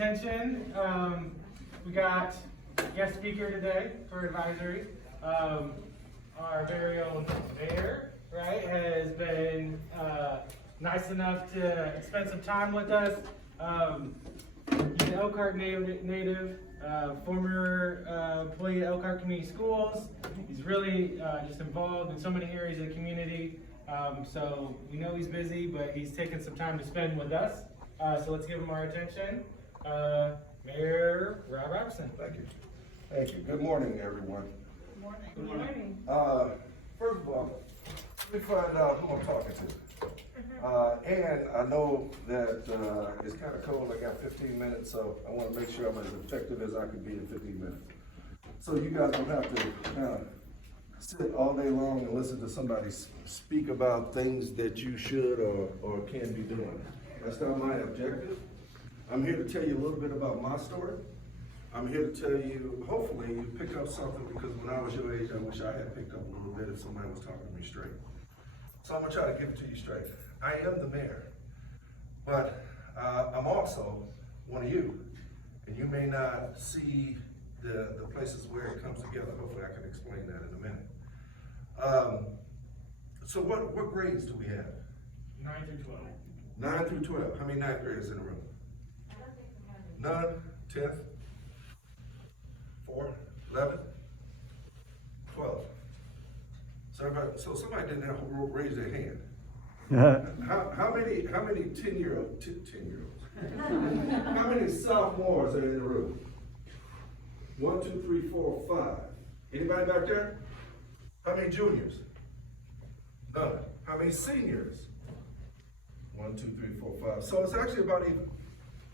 attention. We got a guest speaker today for advisory. Our very own mayor, right, has been nice enough to spend some time with us. He's an Elkhart native, former employee at Elkhart Community Schools. He's really just involved in so many areas of the community. So we know he's busy, but he's taken some time to spend with us. So let's give him our attention. Mayor Roberson. Thank you. Thank you. Good morning, everyone. Good morning. First of all, let me find out who I'm talking to. And I know that it's kind of cold. I got 15 minutes, so I want to make sure I'm as effective as I can be in 15 minutes. So you guys don't have to kind of sit all day long and listen to somebody speak about things that you should or can be doing. That's not my objective. I'm here to tell you a little bit about my story. I'm here to tell you, hopefully you pick up something, because when I was your age, I wish I had picked up a little bit if somebody was talking to me straight. So I'm gonna try to give it to you straight. I am the mayor, but I'm also one of you, and you may not see the places where it comes together. Hopefully I can explain that in a minute. So what grades do we have? 9 through 12. 9 through 12. How many ninth graders in the room? None. 10th? 4, 11, 12. So somebody didn't have to raise their hand. How many 10-year-olds? How many sophomores are in the room? 1, 2, 3, 4, 5. Anybody back there? How many juniors? None. How many seniors? 1, 2, 3, 4, 5. So it's actually about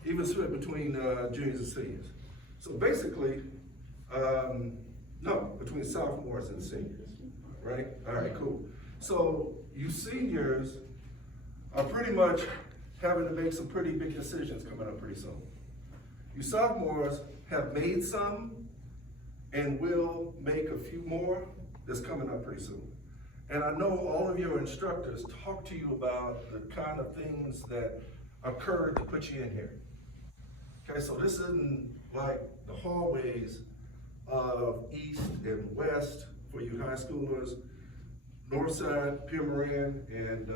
even split between juniors and seniors. So basically, no, between sophomores and seniors, right? All right, cool. So you seniors are pretty much having to make some pretty big decisions coming up pretty soon. You sophomores have made some and will make a few more that's coming up pretty soon. And I know all of your instructors talk to you about the kind of things that occurred to put you in here. Okay, so this isn't like the hallways of East and West for you high schoolers, North Side, Pierre Moran, and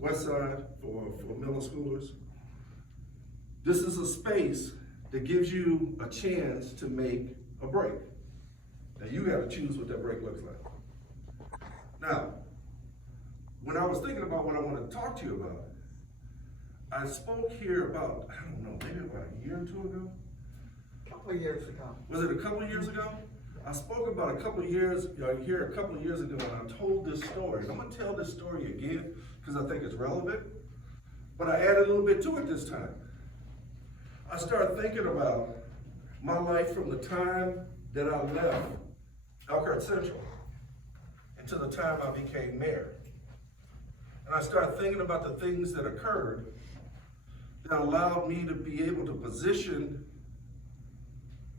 West Side for middle schoolers. This is a space that gives you a chance to make a break. Now you gotta choose what that break looks like. Now, when I was thinking about what I wanted to talk to you about, I spoke here about, I don't know, maybe about a year or two ago? A couple of years ago. Was it a couple of years ago? I spoke about a couple of years ago, and I told this story. And I'm gonna tell this story again, because I think it's relevant, but I added a little bit to it this time. I started thinking about my life from the time that I left Elkhart Central until the time I became mayor. And I started thinking about the things that occurred that allowed me to be able to position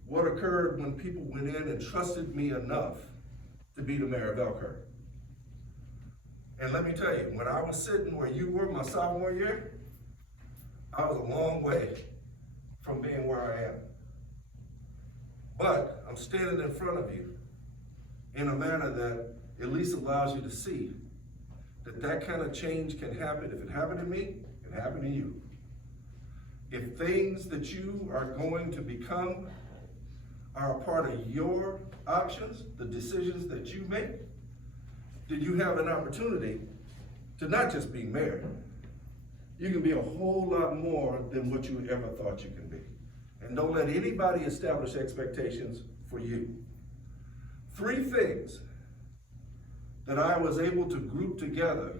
what occurred when people went in and trusted me enough to be the mayor of Elkhart. And let me tell you, when I was sitting where you were my sophomore year, I was a long way from being where I am. But I'm standing in front of you in a manner that at least allows you to see that that kind of change can happen. If it happened to me, it can happen to you. If things that you are going to become are a part of your options, the decisions that you make, then you have an opportunity to not just be mayor. You can be a whole lot more than what you ever thought you can be. And don't let anybody establish expectations for you. 3 things that I was able to group together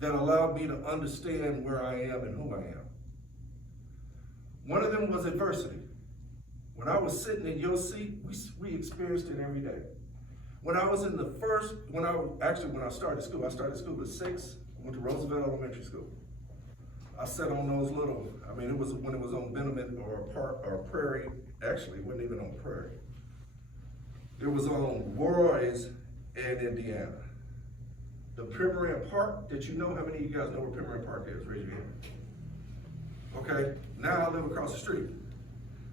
that allowed me to understand where I am and who I am. One of them was adversity. When I was sitting in your seat, we experienced it every day. When I was in the first, when I started school at 6, I went to Roosevelt Elementary School. I sat on those little, it was when it was on Benjamin or Prairie, actually it wasn't even on Prairie. It was on Roy's and Indiana. The Pierre Moran Park, did you know, how many of you guys know where Pierre Moran Park is? Raise your hand. Okay, now I live across the street.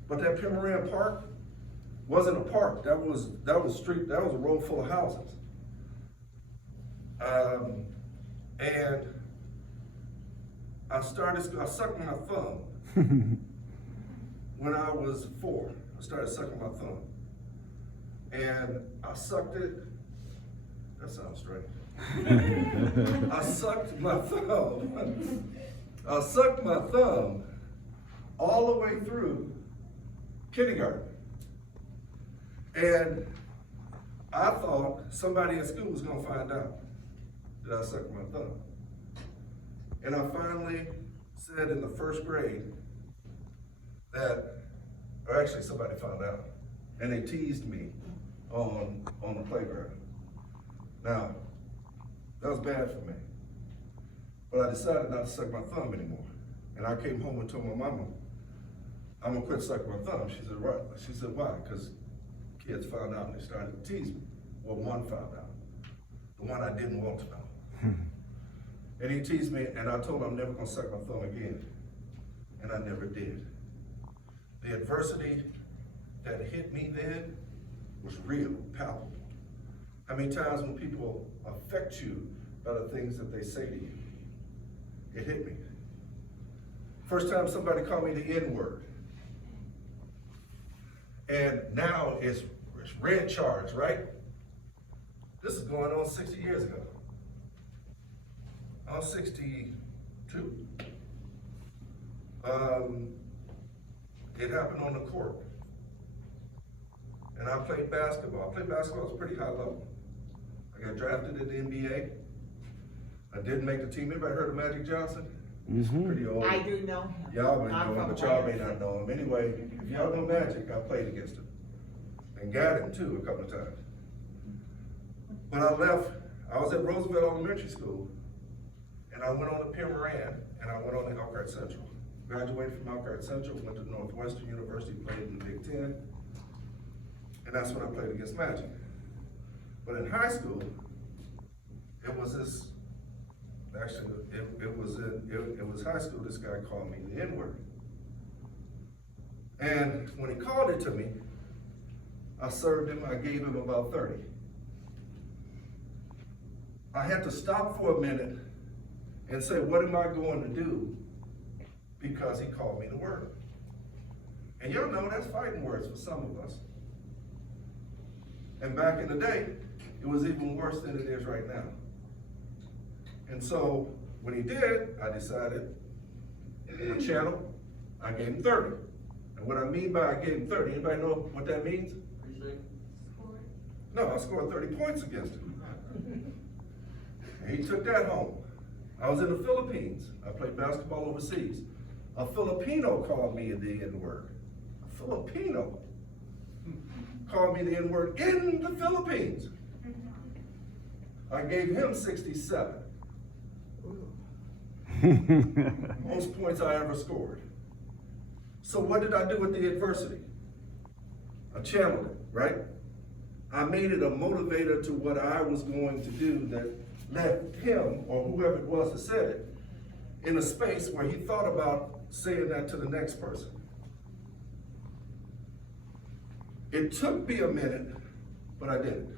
But that Pomeranian Park wasn't a park. That was street. That was a road full of houses. And I sucked my thumb when I was 4. I started sucking my thumb. And I sucked it. That sounds strange. I sucked my thumb. I sucked my thumb all the way through kindergarten. And I thought somebody in school was gonna find out that I sucked my thumb. And I finally said in the 1st grade that, or actually somebody found out, and they teased me on the playground. Now, that was bad for me. But I decided not to suck my thumb anymore. And I came home and told my mama, I'm gonna quit sucking my thumb. She said, right. She said, why? Because kids found out and they started to tease me. Well, one found out. The one I didn't want to know. And he teased me, and I told him I'm never gonna suck my thumb again. And I never did. The adversity that hit me then was real, palpable. How many times when people affect you by the things that they say to you? It hit me. First time somebody called me the N-word. And now it's red charge, right? This is going on 60 years ago. I'm 62. It happened on the court. And I played basketball. I played basketball at a pretty high level. I got drafted in the NBA. I didn't make the team. Anybody heard of Magic Johnson? He's pretty old. I do know him. Y'all may I'm know him, from but y'all may Roberson. not know him. Anyway, if y'all know Magic, I played against him. And got him too a couple of times. When I left, I was at Roosevelt Elementary School, and I went on to Pomeranian, and I went on to Elkhart Central. Graduated from Elkhart Central, went to Northwestern University, played in the Big Ten, and that's when I played against Magic. But in high school, it was this, actually, it was high school, this guy called me the N-word. And when he called it to me, I served him, I gave him about 30. I had to stop for a minute and say, what am I going to do? Because he called me the word. And y'all know that's fighting words for some of us. And back in the day, it was even worse than it is right now. And so when he did, I decided, in the channel, I gave him 30. And what I mean by I gave him 30, anybody know what that means? No, I scored 30 points against him. And he took that home. I was in the Philippines. I played basketball overseas. A Filipino called me the N-word. A Filipino called me the N-word in the Philippines. I gave him 67. Most points I ever scored. So what did I do with the adversity? I channeled it, right? I made it a motivator to what I was going to do that left him, or whoever it was that said it, in a space where he thought about saying that to the next person. It took me a minute, but I didn't.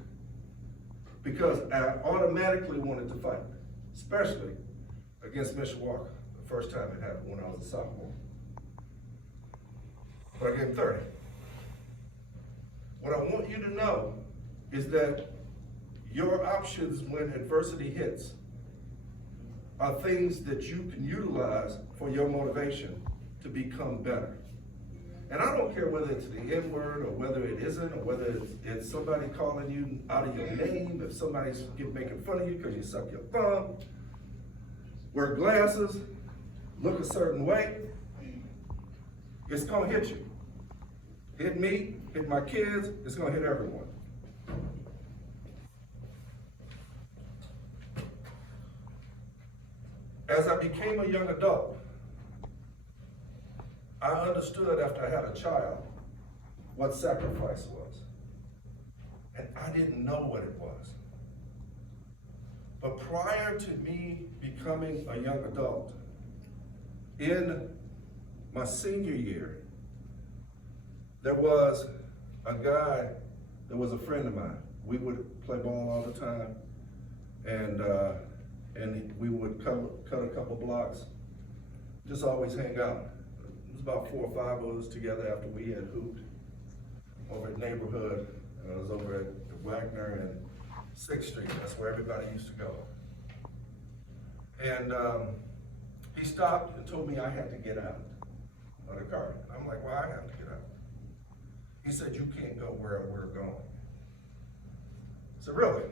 Because I automatically wanted to fight, especially against Mishawaka, the first time it happened when I was a sophomore. But I gave him 30. What I want you to know is that your options when adversity hits are things that you can utilize for your motivation to become better. And I don't care whether it's the N-word or whether it isn't, or whether it's somebody calling you out of your name, if somebody's making fun of you because you suck your thumb, wear glasses, look a certain way, it's gonna hit you. Hit me, hit my kids, it's gonna hit everyone. As I became a young adult, I understood after I had a child what sacrifice was. And I didn't know what it was. But prior to me becoming a young adult, in my senior year, there was a guy that was a friend of mine. We would play ball all the time, and we would cut a couple blocks, just always hang out. It was about 4 or 5 of us together after we had hooped over at Neighborhood. I was over at Wagner and 6th Street. That's where everybody used to go. And he stopped and told me I had to get out of the car. I'm like, why I have to get out? He said, you can't go where we're going. I said, really?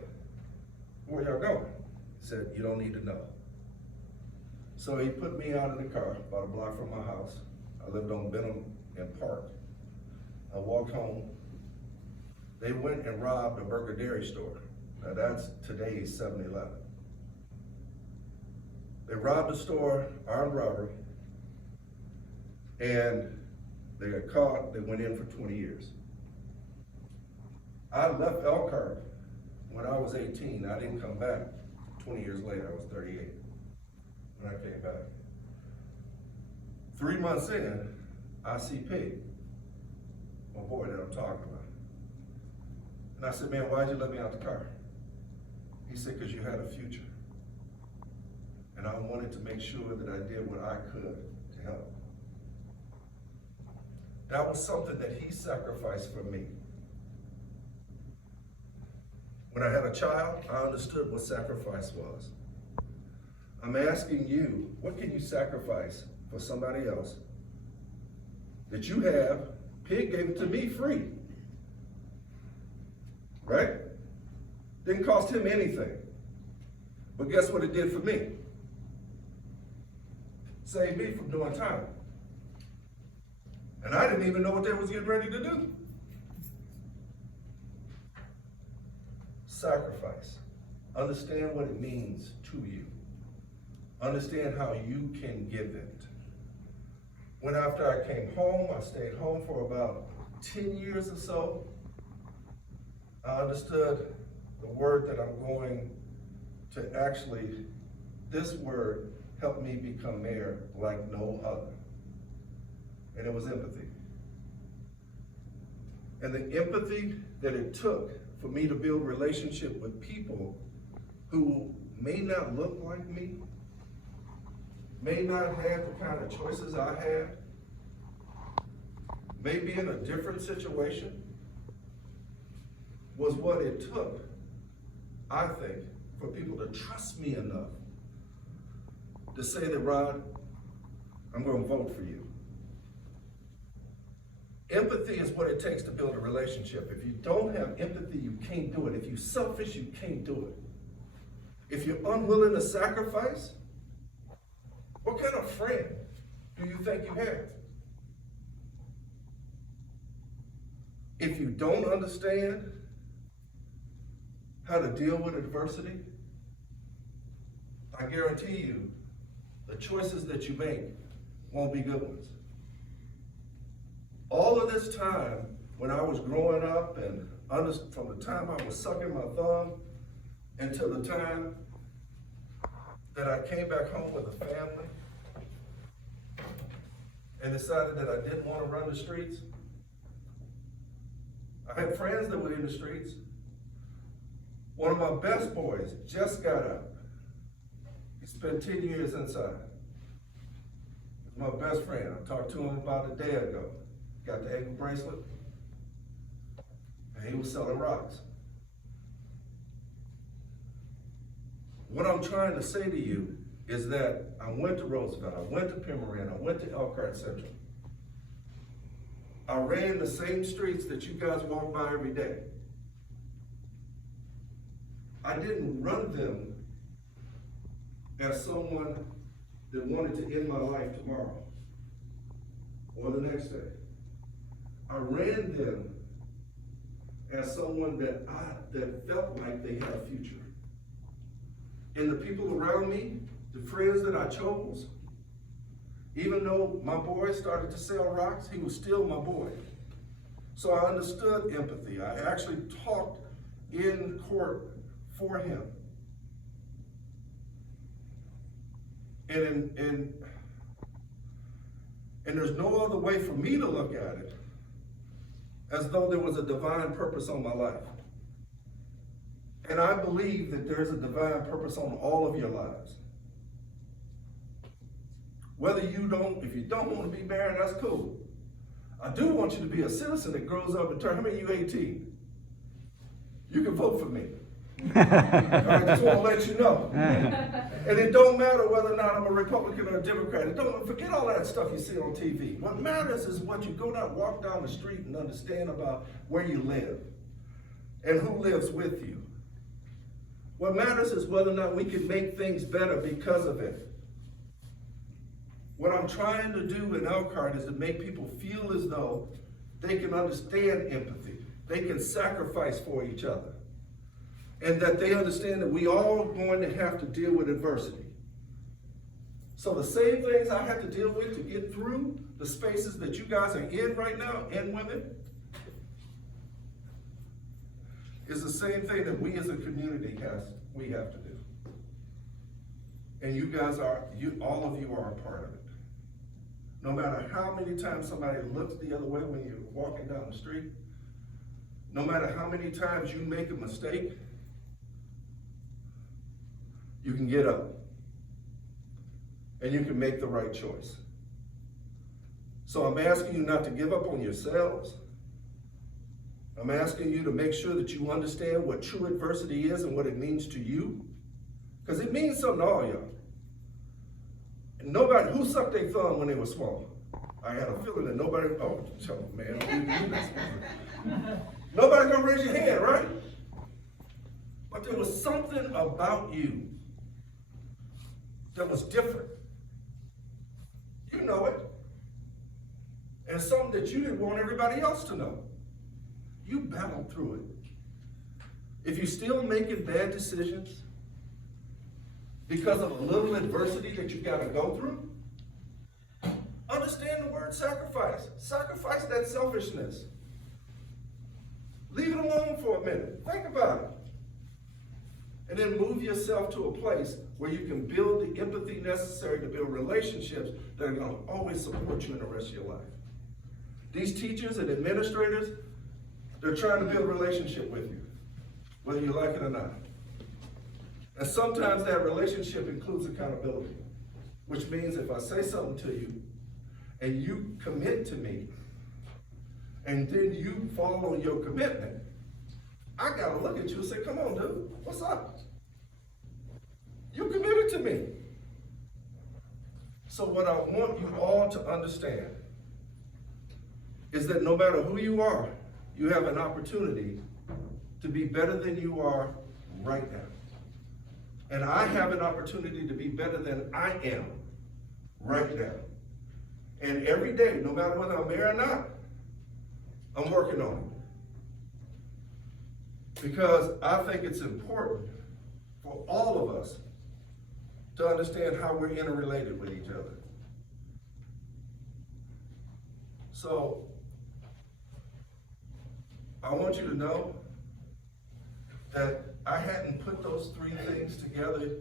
Where y'all going? He said, you don't need to know. So he put me out in the car about a block from my house. I lived on Benham and Park. I walked home. They went and robbed a Burger Dairy store. Now that's today's 7-Eleven. They robbed the store, armed robbery, and they got caught. They went in for 20 years. I left Elkhart when I was 18. I didn't come back. 20 years later, I was 38 when I came back. 3 months in, I see Pig, my boy that I'm talking about. And I said, man, why'd you let me out the car? He said, because you had a future. And I wanted to make sure that I did what I could to help. That was something that he sacrificed for me. When I had a child, I understood what sacrifice was. I'm asking you, what can you sacrifice for somebody else that you have? Pig gave it to me free, right? Didn't cost him anything. But guess what it did for me? Saved me from doing time. And I didn't even know what they was getting ready to do. Sacrifice. Understand what it means to you. Understand how you can give it. When after I came home, I stayed home for about 10 years or so. I understood the word that I'm going to actually, this word helped me become mayor like no other. And it was empathy. And the empathy that it took for me to build relationship with people who may not look like me, may not have the kind of choices I had, may be in a different situation, was what it took, I think, for people to trust me enough to say that, Rod, I'm going to vote for you. Empathy is what it takes to build a relationship. If you don't have empathy, you can't do it. If you're selfish, you can't do it. If you're unwilling to sacrifice, what kind of friend do you think you have? If you don't understand how to deal with adversity, I guarantee you the choices that you make won't be good ones. All of this time, when I was growing up, and from the time I was sucking my thumb until the time that I came back home with a family and decided that I didn't want to run the streets, I had friends that were in the streets. One of my best boys just got out. He spent 10 years inside. He's my best friend. I talked to him about a day ago. Got the ankle bracelet, and he was selling rocks. What I'm trying to say to you is that I went to Roosevelt, I went to Pemberton, I went to Elkhart Central. I ran the same streets that you guys walk by every day. I didn't run them as someone that wanted to end my life tomorrow or the next day. I ran them as someone that felt like they had a future. And the people around me, the friends that I chose, even though my boy started to sell rocks, he was still my boy. So I understood empathy. I actually talked in court for him. And And there's no other way for me to look at it as though there was a divine purpose on my life. And I believe that there's a divine purpose on all of your lives. Whether if you don't want to be married, that's cool. I do want you to be a citizen that grows up and turns, how many of you 18? You can vote for me. I just want to let you know. And it don't matter whether or not I'm a Republican or a Democrat. Forget all that stuff you see on TV. What matters is what you go down, walk down the street and understand about where you live and who lives with you. What matters is whether or not we can make things better because of it. What I'm trying to do in Elkhart is to make people feel as though they can understand empathy. They can sacrifice for each other. And that they understand that we all going to have to deal with adversity. So the same things I have to deal with to get through the spaces that you guys are in right now, and women, is the same thing that we as a community we have to do. And you guys all of you are a part of it. No matter how many times somebody looks the other way when you're walking down the street, no matter how many times you make a mistake, you can get up and you can make the right choice. So I'm asking you not to give up on yourselves. I'm asking you to make sure that you understand what true adversity is and what it means to you. Because it means something to all y'all. And nobody, who sucked their thumb when they were small? I had a feeling that nobody, nobody gonna raise your hand, right? But there was something about you that was different. You know it. And something that you didn't want everybody else to know. You battled through it. If you're still making bad decisions because of a little adversity that you got to go through, understand the word sacrifice. Sacrifice that selfishness. Leave it alone for a minute. Think about it. And then move yourself to a place where you can build the empathy necessary to build relationships that are going to always support you in the rest of your life. These teachers and administrators, they're trying to build a relationship with you, whether you like it or not. And sometimes that relationship includes accountability, which means if I say something to you and you commit to me, and then you follow on your commitment, I gotta look at you and say, come on, dude, what's up? You committed to me. So what I want you all to understand is that no matter who you are, you have an opportunity to be better than you are right now. And I have an opportunity to be better than I am right now. And every day, no matter whether I'm there or not, I'm working on it. Because I think it's important for all of us to understand how we're interrelated with each other. So, I want you to know that I hadn't put those three things together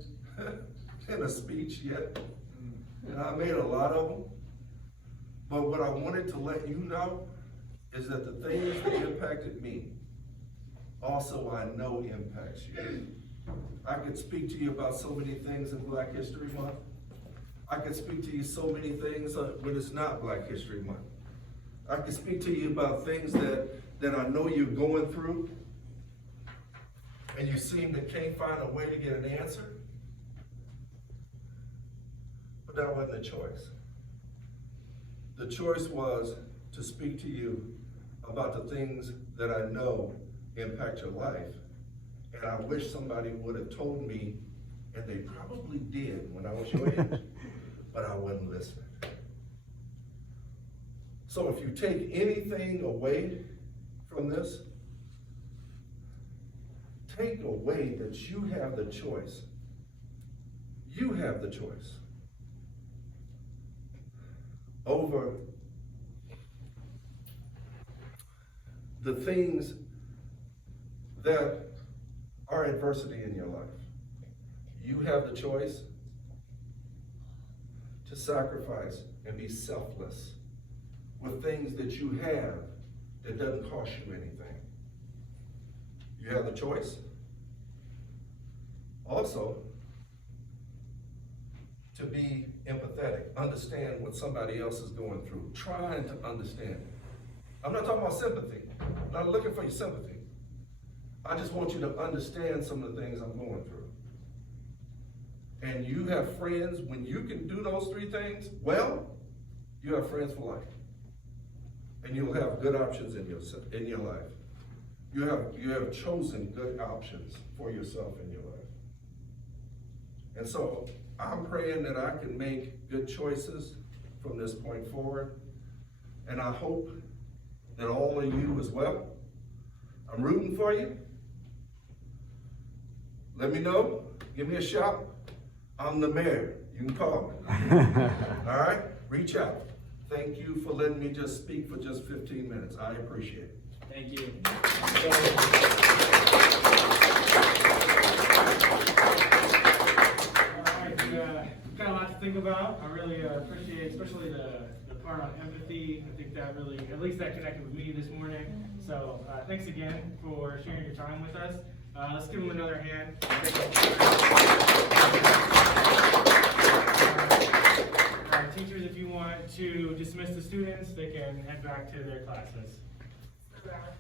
in a speech yet. And I made a lot of them. But what I wanted to let you know is that the things that impacted me also I know impacts you. I could speak to you about so many things in Black History Month. I could speak to you so many things when it's not Black History Month. I could speak to you about things that I know you're going through and you seem to can't find a way to get an answer. But that wasn't the choice. The choice was to speak to you about the things that I know impact your life. And I wish somebody would have told me, and they probably did when I was your age, but I wasn't listening. So if you take anything away from this, take away that you have the choice. You have the choice over the things that are adversity in your life. You have the choice to sacrifice and be selfless with things that you have that doesn't cost you anything. You have the choice. Also, to be empathetic, understand what somebody else is going through, trying to understand it. I'm not talking about sympathy. I'm not looking for your sympathy. I just want you to understand some of the things I'm going through. And you have friends, when you can do those three things, well, you have friends for life. And you'll have good options in your life. You have chosen good options for yourself in your life. And so I'm praying that I can make good choices from this point forward. And I hope that all of you as well. I'm rooting for you. Let me know. Give me a shout. I'm the mayor. You can call me. All right? Reach out. Thank you for letting me just speak for just 15 minutes. I appreciate it. Thank you. All right, we've got a lot to think about. I really appreciate, especially the part on empathy. I think that really, at least that connected with me this morning. So thanks again for sharing your time with us. Let's give them another hand. All right, teachers, if you want to dismiss the students, they can head back to their classes. Correct.